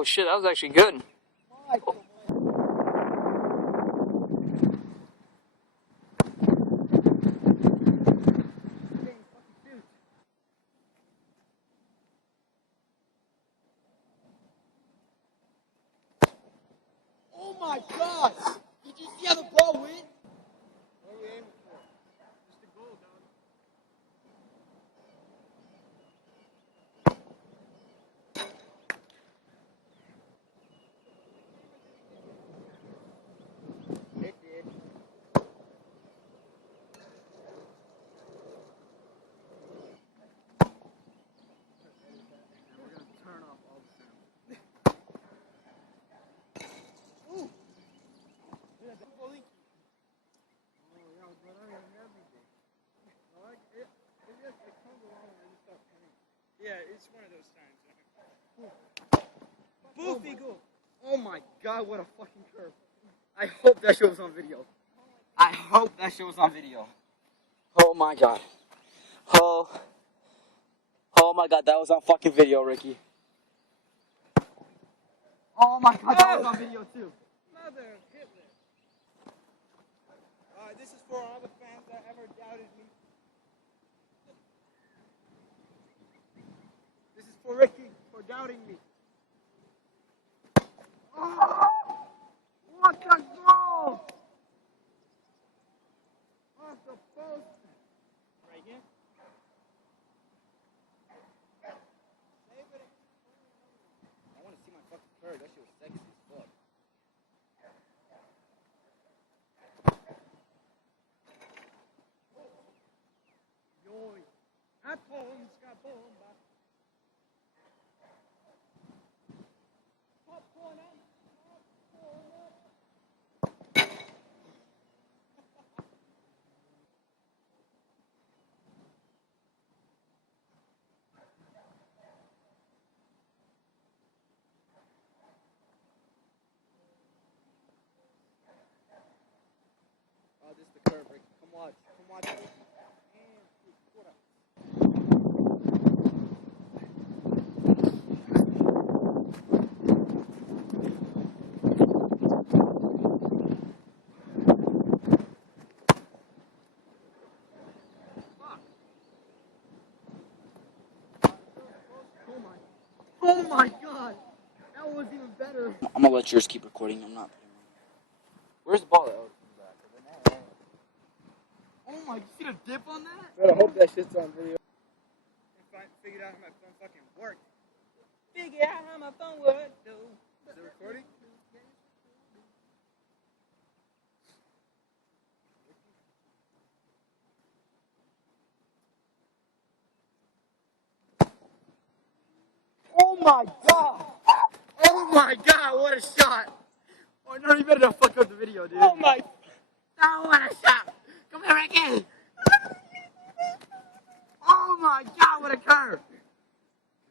Oh shit, that was actually good. Oh my God! Did you see how the ball went? What are we aiming for? Just the goal, dog. It did. We're gonna turn off all the sound. Ooh! Oh, yeah, but I don't have anything. No, it comes along and I just start playing. Yeah, it's one of those times. Boofy goal! Oh my God, what a fucking curve. I hope that shit was on video. I hope that shit was on video. Oh my god. Oh my god, that was on fucking video, Ricky. Oh my God, that was on video too. Mother of Hitler. This is for all the fans that ever doubted me. This is for Ricky for doubting me. Oh, what a goal! Off the post. Right here. Save it. I want to see my fucking curve. That shit was sexy as fuck. Yoy. Atomska bomba. Popcorn out. Oh, this is the curve, Ricky. Come watch. Come watch it, Ricky. And quarter. Oh my God! That was even better. I'm gonna let yours keep recording. I'm not. Where's the ball at? Oh my! You see the dip on that? I hope that shit's on video. I figured out how my phone fucking worked. Figure out how my phone works, though. Is it recording? Oh my God! Oh my God! What a shot! Oh no, you better not fuck up the video, dude. Oh my! Oh, what a shot! Come here, Ricky! Oh my God! What a curve!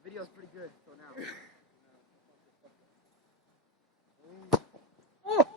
The video's pretty good. So now. Oh!